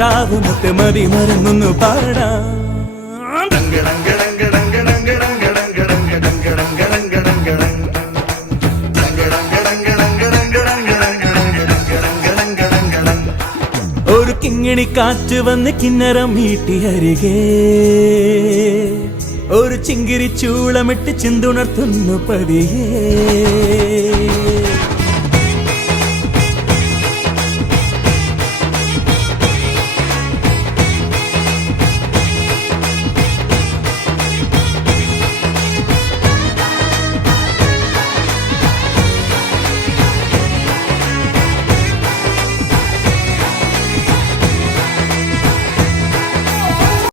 രാത്രാവ് മുത്തുമതി മറന്നൊന്നു പാടാം. ഒരു കിങ്ങിണി കാറ്റ് വന്ന് കിന്നരം മീട്ടി അരികെ ഒരു ചിങ്കിരി ചൂളമിട്ട് ചിന്തുണർത്തുന്നു പതിയേ.